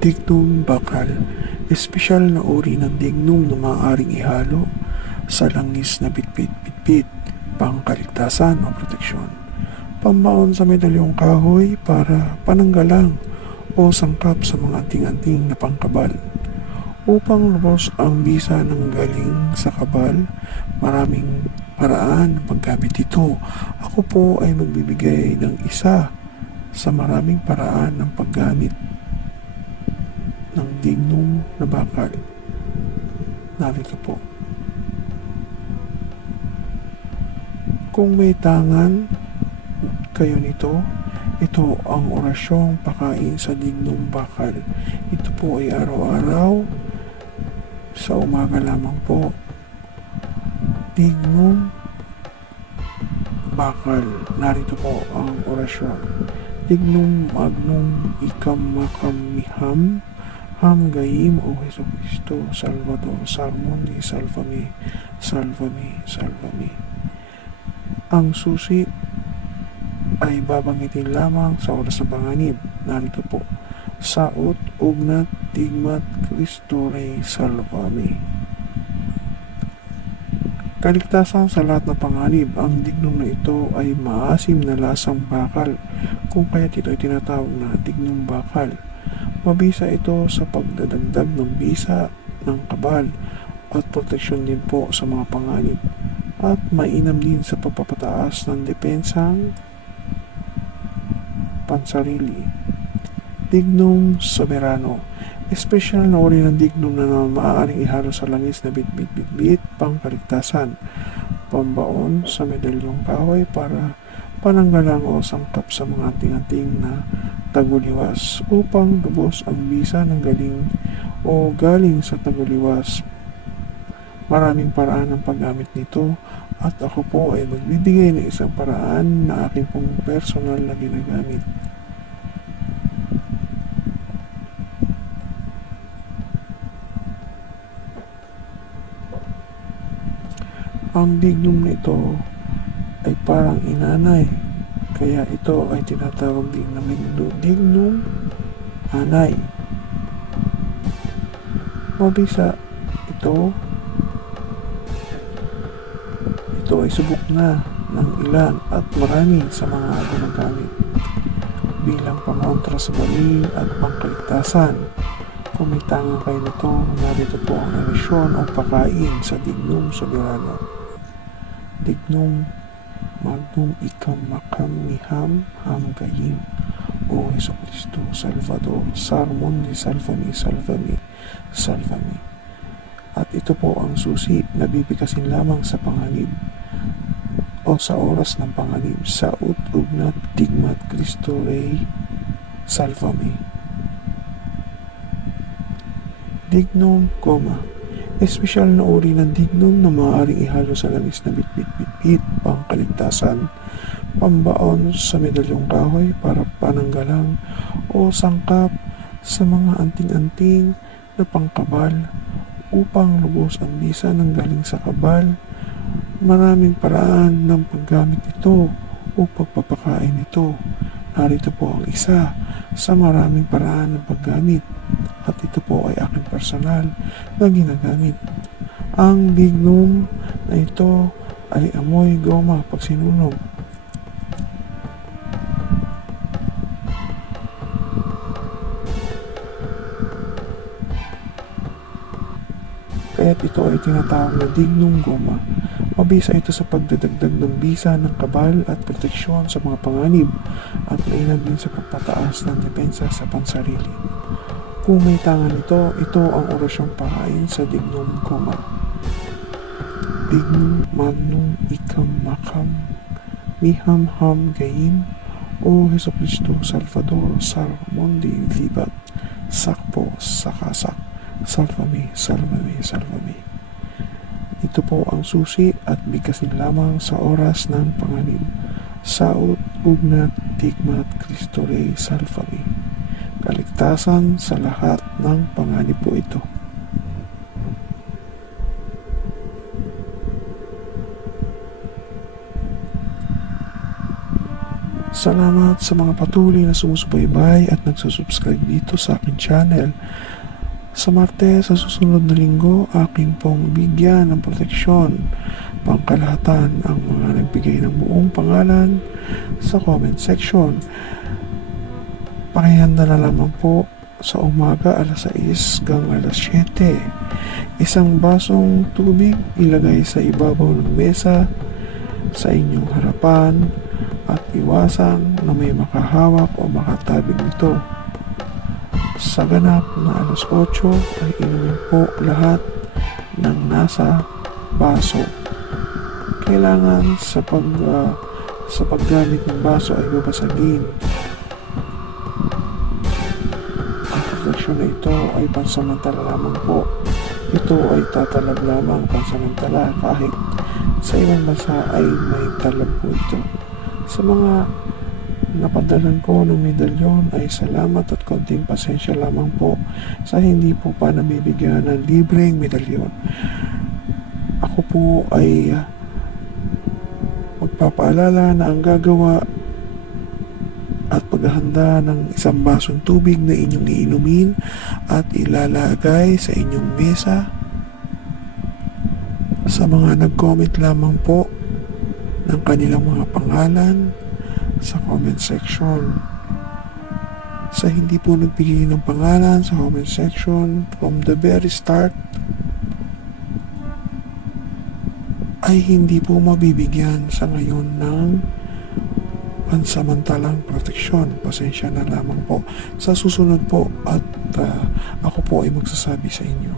Dignum bakal, espesyal na uri ng dignum na maaaring ihalo sa langis na bitbit, pangkaligtasan o proteksyon. Pambaon sa medalyong kahoy para pananggalang o sangkap sa mga anting-anting na pangkabal. Upang lubos ang bisa ng galing sa kabal, maraming paraan ng paggamit ito. Ako po ay magbibigay ng isa sa maraming paraan ng paggamit ng dignum na bakal. Narito po. Kung may tangan kayo nito, ito ang orasyong pakain sa dignum bakal. Ito po ay araw-araw sa umaga lamang po. Dignum bakal. Narito po ang orasyon. Dignum magnum ikam makamiham ham gayim o Heso Kristo Salvador Sarmundi Salvami Salvami Salvami. Ang susi ay babanggitin lamang sa oras ng panganib. Narito po. Saot, ugnat, tigmat, Kristo Rey Salvami. Kaligtasan sa lahat ng panganib. Ang dignum na ito ay maasim na lasang bakal, kung kaya't ito ay tinatawag na dignum bakal. Mabisa ito sa pagdadagdag ng bisa ng kabal at proteksyon din po sa mga panganib, at mainam din sa pagpapataas ng depensang pansarili. Dignum soberano, espesyal na uri ng dignum na maaaring ihalo sa langis na bitbit, pangkaligtasan. Pambaon sa medalyong kahoy para pananggalang o sangkap sa mga anting-anting na taguliwas, upang lubos ang bisa ng galing o galing sa taguliwas. Maraming paraan ng paggamit nito, at ako po ay magbibigay ng isang paraan na aking pong personal na ginagamit. Ang dignum nito ay parang inanay, kaya ito ay tinatawag din na dignum anay. Mabisa ito ay subok na ng ilan at marami sa mga gumagamit bilang pangontra sa bali at pangkaligtasan. Kung may tangang kayo nito, narito po ang orasyon o pakain sa dignum soberano. Dignum magnum ikam makam miham ham gayim o Heso Kristo Salvador Sarmundi Salvami Salvami Salvami. At ito po ang susi na bibigkasin lamang sa panganib o sa oras ng panganib. Saot, ugnat, tigmat, Kristo Rey Salvami. Dignum, espesyal na uri ng dignum na maaaring ihalo sa langis na bitbit, pangkaligtasan. Pambaon sa medalyong kahoy para pananggalang o sangkap sa mga anting-anting na pangkabal, upang lubos ang bisa ng galing sa kabal. Maraming paraan ng paggamit ito o pagpapakain ito. Narito po ang isa sa maraming paraan ng paggamit, at ito po ay aking personal na ginagamit. Ang dignum na ito ay amoy goma pag sinunog. Kaya't ito ay tinatawag na dignum goma. Mabisa ito sa pagdadagdag ng bisa ng kabal at proteksyon sa mga panganib, at mainam din sa pagpataas ng depensa sa pansarili. Kung may tangan ito ang orasyong pakain sa dignum goma. Dignum magnum ikam makam miham ham gayim o Heso Kristo Salvador Sarmundi libat sakpo sakasak Salvami Salvami Salvami. Ito po ang susi at bigkasin lamang sa oras ng panganib. Saot, ugnat, tigmat, Kristo Rey Salvami. Kaligtasan sa lahat ng panganib po ito. Salamat sa mga patuloy na sumusubaybay at nagsusubscribe dito sa aking channel. Sa Martes, sa susunod na linggo, aking pong bigyan ng proteksyon pangkalahatan ang mga nagbigay ng buong pangalan sa comment section. Pakihanda na lamang po sa umaga alas 6 hanggang alas 7. Isang basong tubig ilagay sa ibabaw ng mesa sa inyong harapan at iwasan na may makahawak o makatabig nito. Sa ganap na alas 8 ay inumin po lahat ng nasa baso. Kailangan sa paggamit ng baso ay babasagin. Ang proteksyon na ito ay pansamantala lamang po. Ito ay tatalab lamang pansamantala kahit sa ibang bansa ay may talab po ito. Sa mga napadalan ko ng medalyon ay salamat at konting pasensya lamang po sa hindi po pa nabibigyan ng libreng medalyon. Ako po ay magpapaalala na ang gagawa at paghahanda ng isang basong tubig na inyong iinumin at ilalagay sa inyong mesa. Sa mga nag-comment lamang po ng kanilang mga pangalan sa comment section. Sa hindi po nagbigay ng pangalan sa comment section from the very start ay hindi po mabibigyan sa ngayon ng pansamantalang proteksyon. Pasensya na lamang po sa susunod po at ako po ay magsasabi sa inyo.